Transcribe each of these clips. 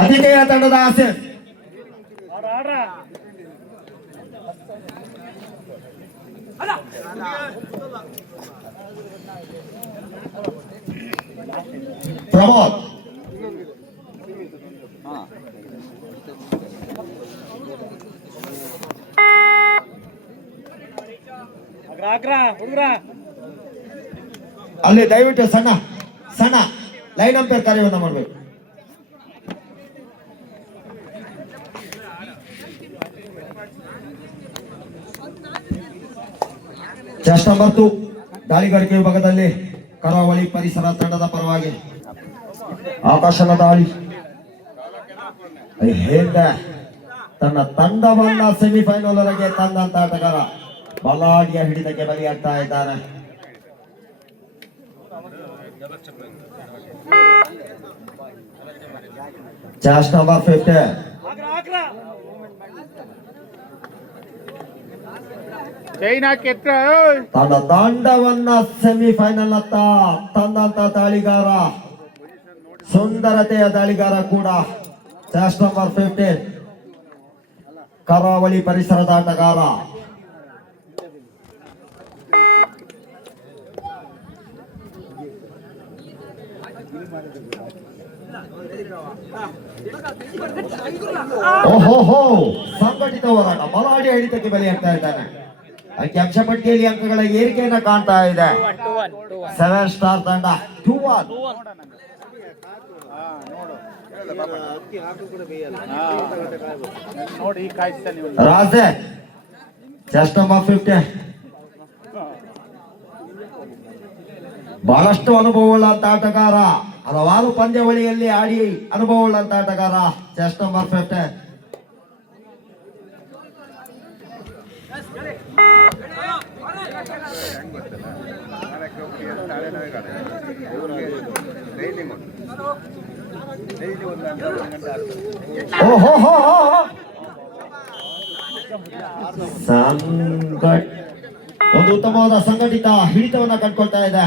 ಅತಿಥೇಯ ತಂಡದ ಆಸೆ ಪ್ರಮೋದ್ ಅಲ್ಲಿ ದಯವಿಟ್ಟು ಸಣ್ಣ ಸಣ್ಣ ಲೈನ್ ಅಂಪೇರ್ ಕಾರ್ಯವನ್ನು ಮಾಡಬೇಕು. ಚೆಸ್ಟ್ ನಂಬರ್ 2 ದಾಳಿಗಾರಿಕೆ ವಿಭಾಗದಲ್ಲಿ ಕರಾವಳಿ ಪರಿಸರ ತಂಡದ ಪರವಾಗಿ ಆಕಾಶನ ದಾಳಿ ತನ್ನ ತಂಡವನ್ನ ಸೆಮಿಫೈನಲ್ ವರೆಗೆ ತಂದಂತ ಆಟಗಾರ ಬಲಾಢ್ಯ ಹಿಡಿತಕ್ಕೆ ಬಲಿಯಾಗ್ತಾ ಇದ್ದಾನೆ. ಚೆಸ್ಟ್ ನಂಬರ್ 50 ತನ್ನ ತಂಡವನ್ನ ಸೆಮಿಫೈನಲ್ ಅತ್ತ ತಂದಂತ ದಾಳಿಗಾರ, ಸುಂದರತೆಯ ದಾಳಿಗಾರ ಕೂಡ ಚೆಸ್ಟ್ ನಂಬರ್ 50 ಕರಾವಳಿ ಪರಿಸರದ ಆಟಗಾರ. ಓಹೋ ಸಂಘಟಿತ ಹೋರಾಟ, ಬಲಾಢ್ಯ ಹಿಡಿತಕ್ಕೆ ಬಲಿಯಾಗ್ತಾ ಇದ್ದಾನೆ. ಅಂಶ ಪಟ್ಟಿಯಲ್ಲಿ ಅಂಕಗಳ ಏರಿಕೆಯನ್ನ ಕಾಣ್ತಾ ಇದೆ. 7 ಸ್ಟಾರ್ ತಂಡ 2-1. ರಾಜೆ ಚೆಸ್ಟ್ ನಂಬರ್ 50 ಬಹಳಷ್ಟು ಅನುಭವವುಳ್ಳಂತ ಆಟಗಾರ, ಹಲವಾರು ಪಂದ್ಯಾವಳಿಯಲ್ಲಿ ಆಡಿ ಅನುಭವವುಳ್ಳಂತ ಆಟಗಾರ ಚೆಸ್ಟ್ ನಂಬರ್ 50. ಒಂದು ಉತ್ತಮವಾದ ಸಂಘಟಿತ ಹಿಡಿತವನ್ನ ಕಂಡುಕೊಳ್ತಾ ಇದೆ.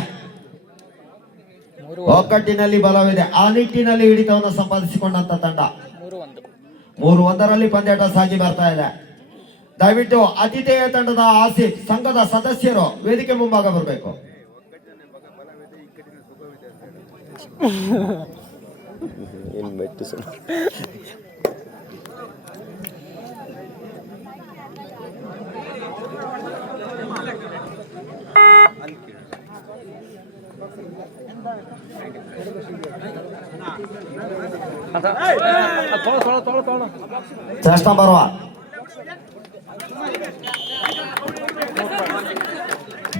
ಒಕ್ಕಟ್ಟಿನಲ್ಲಿ ಬಲವಿದೆ, ಆ ನಿಟ್ಟಿನಲ್ಲಿ ಹಿಡಿತವನ್ನು ಸಂಪಾದಿಸಿಕೊಂಡಂತ ತಂಡ 3-1 ಪಂದ್ಯಾಟ ಸಾಗಿ ಬರ್ತಾ ಇದೆ. ದಯವಿಟ್ಟು ಆತಿಥೇಯ ತಂಡದ ಆಸಿಫ್ ಸಂಘದ ಸದಸ್ಯರು ವೇದಿಕೆ ಮುಂಭಾಗ ಬರಬೇಕು. ಚೆಸ್ಟ್ ನಂಬರ್ 1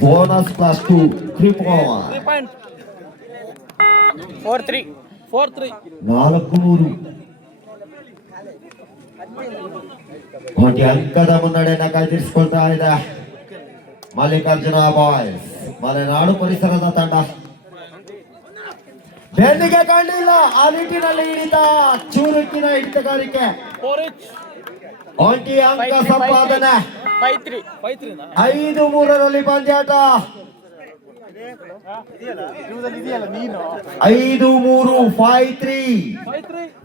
ಬೋನಸ್ ಪ್ಲಸ್ 2 3.4 ಕೋಟಿ ಅಂಕದ ಮುನ್ನಡೆಯನ್ನ ಕಾಯ್ದಿರಿಸಿಕೊಳ್ತಾ ಇದೆ ಮಲ್ಲಿಕಾರ್ಜುನ ಬಾಯ್ಸ್. ಮಲೆನಾಡು ಪರಿಸರದ ತಂಡ ಬೆನ್ನಿಗೆ ಕಾಣಲಿಲ್ಲ, ಆ ನಿಟ್ಟಿನಲ್ಲಿ ಹಿಡಿತ, ಚೂರುಕಿನ ಹಿಡಿತಗಾರಿಕೆ, ಒಂಟಿ ಅಂಕ ಸಂಪಾದನೆ. 5-3 ಪಂದ್ಯಾಟ, 5-3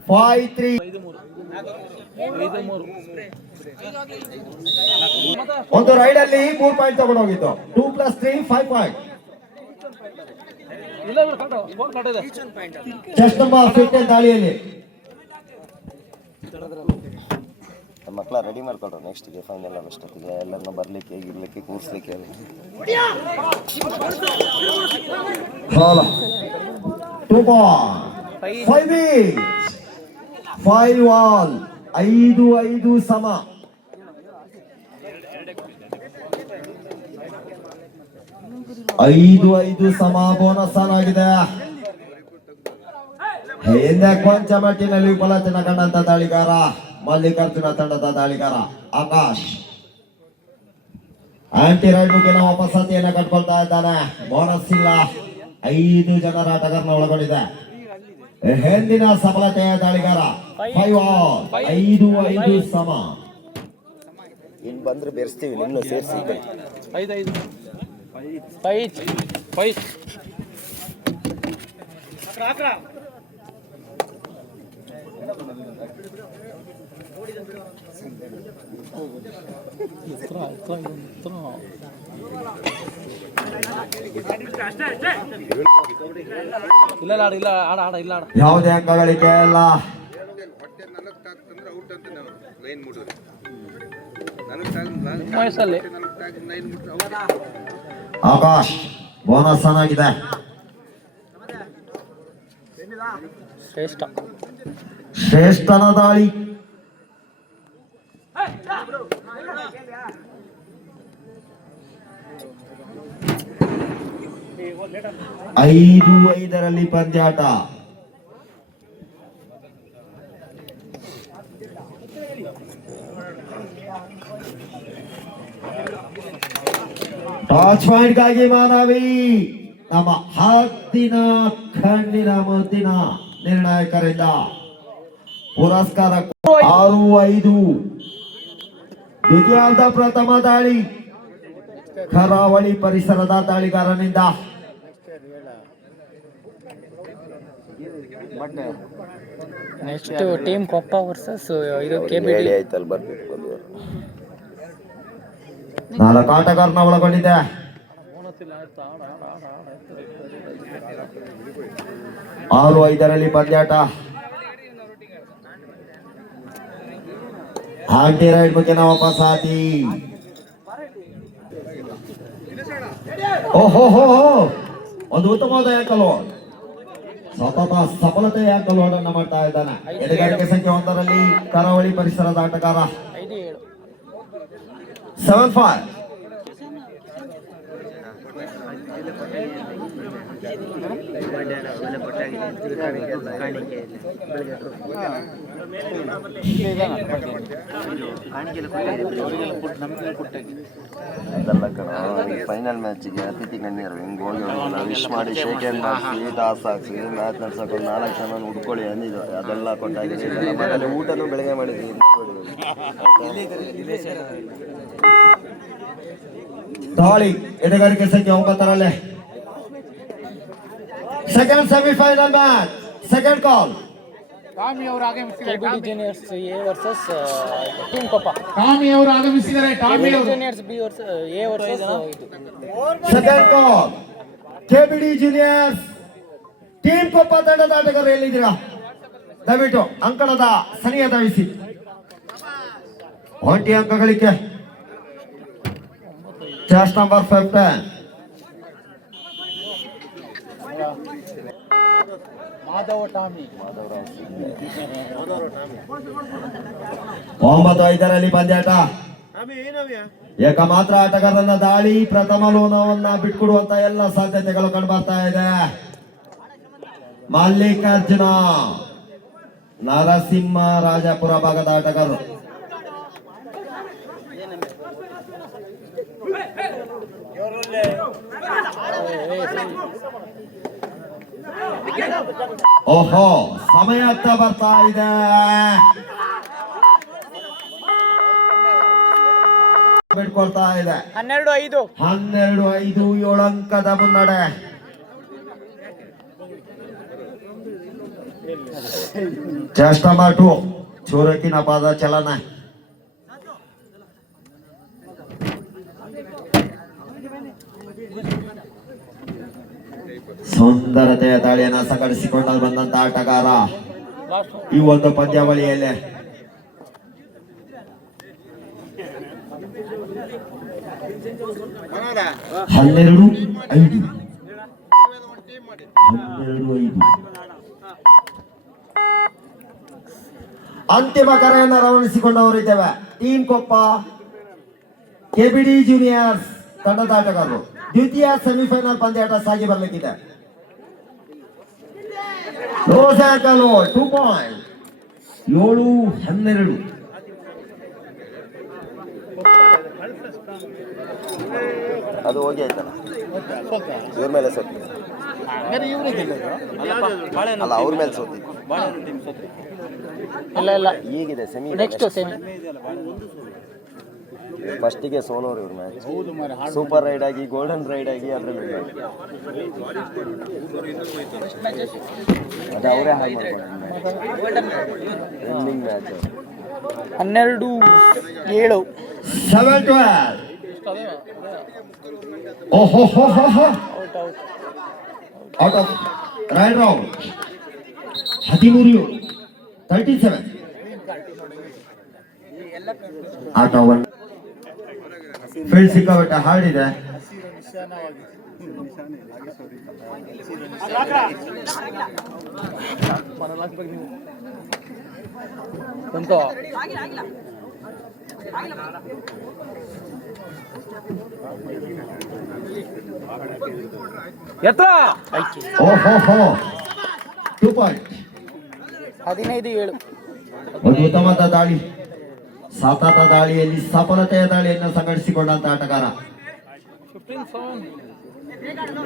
5-3 ಒಂದು ರೈಡ್ ಅಲ್ಲಿ 3 ಪಾಯಿಂಟ್ ತಗೊಂಡು ಹೋಗಿತ್ತು. 2+3 5 ಪಾಯಿಂಟ್. ಚೆಸ್ಟ್ ನಂಬರ್ 50 ದಾಳಿಯಲ್ಲಿ ಮಕ್ಕಳ ರೆಡಿ ಮಾಡ್ಕೊಳ್ರು ನೆಕ್ಸ್ಟ್ಗೆ ಫೈನಲ್ ಅಷ್ಟೊತ್ತಿಗೆ ಎಲ್ಲರನ್ನ ಬರ್ಲಿಕ್ಕೆ ಇರ್ಲಿಕ್ಕೆ ಕೂರ್ಸ್ಲಿಕ್ಕೆ. 5-5 ಸಮ. ಐದು ಸಮ ಬೋನಸ್ ಆಗಿದೆ. ಹಿಂದೆ ಕೊಂಚ ಮಟ್ಟಿನಲ್ಲಿ ವಿಫಲತೆಯನ್ನು ಕಂಡಂತ ದಾಳಿಗಾರ ಮಲ್ಲಿಕಾರ್ಜುನ ತಂಡದ ದಾಳಿಗಾರ ಆಕಾಶ್ ಆಂಟಿ ರೈಡ್ ಮುಖೇನ ವಾಪಸ್ಸತಿಯನ್ನ ಕಟ್ಕೊಳ್ತಾ ಇದ್ದಾನೆ. ಬೋನಸ್ ಇಲ್ಲ, 5 ಜನರ ಆಟಗಾರನ ಒಳಗೊಂಡಿದೆ. ಹಿಂದಿನ ಸಫಲತೆಯ ದಾಳಿಗಾರ 5-5 ಸಮ. ಇನ್ ಬಂದ್ರೆ ಬೆರೆಸ್ತೀವಿ, ನಿನ್ನ ಸೇರಿಸಿ 5 ಯಾವುದೇ ಅಂಕಗಳಿಕೆ ಇಲ್ಲ. ಆಕಾಶ್ ಬೋನಸ್ ಚೆನ್ನಾಗಿದೆ. ಶ್ರೇಷ್ಠನ ದಾಳಿ. ಐದು 5ರಲ್ಲಿ ಪಂದ್ಯಾಟ. ಟಾಚ್ ಪಾಯಿಂಟ್ ಗಾಗಿ ಮಾನವಿ ನಮ್ಮ ಹತ್ತಿನ ಕಣ್ಣಿನ ಮುತ್ತಿನ ನಿರ್ಣಾಯಕರಿಂದ ಪುರಸ್ಕಾರ 6-5. ದ್ವಿತೀಯಾರ್ಧ ಪ್ರಥಮ ದಾಳಿ ಕರಾವಳಿ ಪರಿಸರದ ದಾಳಿಗಾರನಿಂದ. ನೆಕ್ಸ್ಟ್ ಟೀಮ್ ಕೊಪ್ಪ ವರ್ಸಸ್ ಇದು ಕೆಬಿಡಿ ಆಯ್ತಲ್ಲ ಬರ್ಬೇಕು. 4 ಆಟಗಾರನ ಒಳಗೊಂಡಿದೆ. ಆರು 5ರಲ್ಲಿ ಪಂದ್ಯಾಟ. ಆಂಟಿ ರೈಡ್ ಮುಖೇನ ವಾಪಸಾತಿ. ಓಹೋ ಒಂದು ಉತ್ತಮವಾದ ಆಂಕಲೋಡ್. ಸತತ ಸಫಲತೆ ಆಂಕಲೋಡ್ ಅನ್ನು ಮಾಡ್ತಾ ಇದ್ದಾನೆ. ಎದುಗಾರಿಕೆ ಸಂಖ್ಯೆ 1ರಲ್ಲಿ ಕರಾವಳಿ ಪರಿಸರದ ಆಟಗಾರ 7-5. ಅದೆಲ್ಲ ಕಣ ಫೈನಲ್ ಮ್ಯಾಚಿಗೆ ಅತಿಥಿ ಗಣ್ಯರು ಹಿಂಗೆ ಹೋಗಿ ವಿಶ್ ಮಾಡಿ ಶೇಕ್ ಹ್ಯಾಂಡ್ ಮಾಡಿಸಿ ಟಾಸ್ ಹಾಕ್ಸಿ ಮ್ಯಾಚ್ ನಡ್ಸೋಕೆ ಒಂದು 4 ಜನ ಹುಡ್ಕೊಳ್ಳಿ ಅಂದಿದ್ದು. ಅದೆಲ್ಲ ಕೊಟ್ಟಾಗಿದೆ. ಮನೇಲಿ ಊಟನೂ ಬೆಳಗ್ಗೆ ಮಾಡಿದ್ವಿ. ದಾಳಿ ಎದುಗಾರಿಕೆ ಸಂಖ್ಯೆ 9ರಲ್ಲಿ second semifinal match. Second call. KBD juniors A versus team Koppa. Tommy ಅವರು ಆಗಮಿಸಿದ್ದಾರೆ. ಟಾಮಿ ಅವರು juniors B versus A versus second call. KBD juniors team Koppa ತಂಡದ ಆಟಗಾರರು ಎಲ್ಲಿದ್ದೀರಾ? ದಯವಿಟ್ಟು ಅಂಕಣದ ಸನಿಯ ಧಾವಿಸಿ. 20 ಅಂಕಗಳಿಕೆ. ಚಾಸ್ ನಂಬರ್ 15. ಮಾಧವ ಟಾಮಿ 9-5ರಲ್ಲಿ ಪಂದ್ಯಾಟ. ಏಕಮಾತ್ರ ಆಟಗಾರನ ದಾಳಿ ಪ್ರಥಮ ಲೋನವನ್ನ ಬಿಟ್ಕೊಡುವಂತ ಎಲ್ಲ ಸಾಧ್ಯತೆಗಳು ಕಂಡು ಬರ್ತಾ ಇದೆ. ಮಲ್ಲಿಕಾರ್ಜುನ ನರಸಿಂಹ ರಾಜಪುರ ಭಾಗದ ಆಟಗಾರರು. ಓಹೋ ಸಮಯ ಹತ್ತ ಬರ್ತಾ ಇದೆ. ಬಿಟ್ಕೊಳ್ತಾ ಇದೆ. 12-5. 12-5 7 ಅಂಕದ ಮುನ್ನಡೆ. ಚೆಸ್ಟ್ ನಂಬರ್ 2 ಚೂರಕಿನ ಪಾದ ಚಲನ. ಸುಂದರತೆಯ ದಾಳಿಯನ್ನ ಸಂಘಟಿಸಿಕೊಂಡು ಬಂದಂತ ಆಟಗಾರ ಈ ಒಂದು ಪಂದ್ಯಾವಳಿಯಲ್ಲಿ. ಹನ್ನೆರಡು ಐದು ಅಂತಿಮ ಕರೆಯನ್ನು ರವಾನಿಸಿಕೊಂಡವರಿದ್ದೇವೆ. ಟೀಮ್ ಕೊಪ್ಪ ಕೆಬಿಡಿ ಜೂನಿಯರ್ಸ್ ತಂಡದ ಆಟಗಾರರು ದ್ವಿತೀಯ ಸೆಮಿಫೈನಲ್ ಪಂದ್ಯಾಟ ಸಾಗಿ ಬರಲಿಕ್ಕಿದೆ. 2 ಪಾಯಿಂಟ್ 7-12. ಅದು ಹೋಗಿ ಆಯ್ತಲ್ಲ ಇವ್ರ ಮೇಲೆ ಸೋತಿ ಅಲ್ಲ ಅವ್ರ ಮೇಲೆ ಸೋತಿ. ಇಲ್ಲ ಈಗಿದೆ ಸೆಮಿ. ನೆಕ್ಸ್ಟ್ ಸೆಮಿ ಫಸ್ಟಿಗೆ ಸೋಲೋರು ಇವ್ರು ಮ್ಯಾಚ್. ಹೌದು ಮರ ಸೂಪರ್ ರೈಡ್ ಆಗಿ ಗೋಲ್ಡನ್ ರೈಡ್ ಆಗಿ ಅದರಲ್ಲಿ ಅದು ಅವರೇ ಹಾಗೆ ಮಾಡ್ಕೊಂಡು ಎಂಡಿಂಗ್ ಮ್ಯಾಚ್ 12-7. 7-12. ಓಹೋ ಹೋ ಹೋ ಹೋ out out. Out of raid round. 13 37. ಆಟ ಓವರ್ ಫೀಲ್ಡ್ ಸಿಕ್ಕಾಪಟ್ಟೆ ಹಾರ್ಡ್ ಇದೆ. ಬಂತು. ಎತ್ತರ ಓಹೋ ಹೋ 2 ಪಾಯಿಂಟ್. 15-7. ಒಂದು ಉತ್ತಮವಾದ ದಾಳಿ, ಸತತ ದಾಳಿಯಲ್ಲಿ ಸಫಲತೆಯ ದಾಳಿಯನ್ನು ಸಂಘಟಿಸಿಕೊಂಡಂತ ಆಟಗಾರ.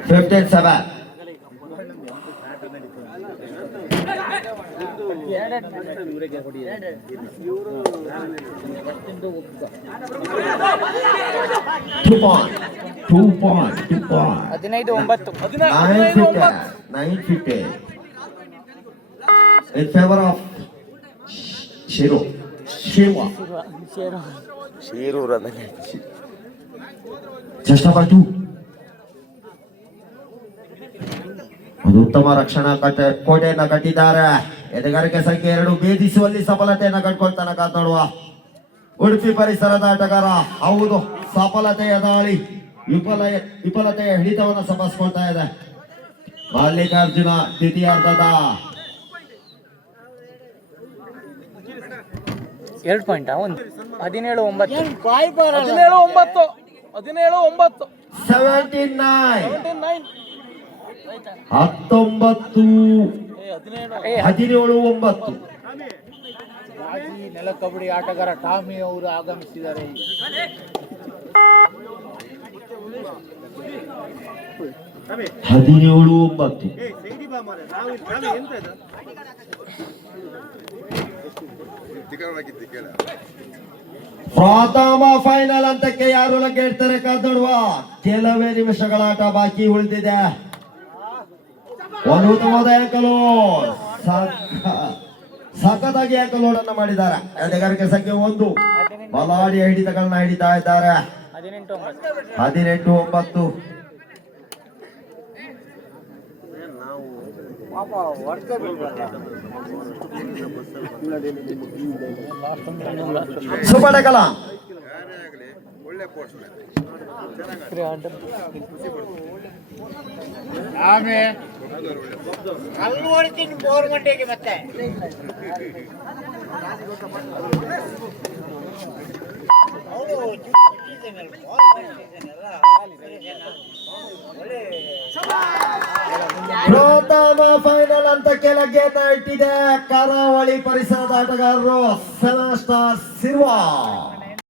15-7. Two point. 15-9. 9-50. In favor of Shiva. ಶೀರೂರ್ ಅದನ್ನೇ Just number 2. ಒಂದು ಉತ್ತಮ ರಕ್ಷಣಾ ಕೋಟೆಯನ್ನ ಕಟ್ಟಿದ್ದಾರೆ. ಎದೆಗಾರಿಕೆ ಸಂಖ್ಯೆ 2 ಭೇದಿಸುವಲ್ಲಿ ಸಫಲತೆಯನ್ನ ಕಂಡುಕೊಳ್ತಾನೆ ಕಾತೋಡುವ ಉಡುಪಿ ಪರಿಸರದ ಆಟಗಾರ. ಹೌದು, ಸಫಲತೆಯ ದಾಳಿ ವಿಫಲತೆಯ ಹಿಡಿತವನ್ನು ಸಂಭಾಳಿಸಿಕೊಳ್ತಾ ಇದೆ. ಮಲ್ಲಿಕಾರ್ಜುನ ದ್ವಿತೀಯಾರ್ಧದ 2 ಪಾಯಿಂಟ್. 17-9. 17-9. 17-9. ಮಾಜಿ ನೆಲ ಕಬಡ್ಡಿ ಆಟಗಾರ ಟಾಮಿ ಅವರು ಆಗಮಿಸಿದ್ದಾರೆ. 17-9. ಪ್ರಥಮ ಫೈನಲ್ ಹಂತಕ್ಕೆ ಯಾರು ಲಗ್ಗೆ ಇಡ್ತಾರೆ ಕಾದೋಡುವ. ಕೆಲವೇ ನಿಮಿಷಗಳ ಆಟ ಬಾಕಿ ಉಳಿದಿದೆ. ಒಂದು ಉತ್ತಮವಾದ ಆಂಕಲ್ ಸಖತ್ತಾಗಿ ಆಂಕಲ್ ಅನ್ನು ಮಾಡಿದ್ದಾರೆ. ಎದೆಗಾರಿಕೆ ಸಂಖ್ಯೆ 1 ಬಲಾಡಿಯ ಹಿಡಿತಗಳನ್ನ ಹಿಡಿತಾ ಇದ್ದಾರೆ. 18-9. ಸುಪಡಕಲ ಮತ್ತೆ ಪ್ರಥಮ ಫೈನಲ್ ಹಂತಕ್ಕೆ ಲಗ್ಗೆಯನ್ನ ಇಟ್ಟಿದೆ ಕರಾವಳಿ ಪರಿಸರದ ಆಟಗಾರರು 7 ಸ್ಟಾರ್ ಸಿರ್ವಾ.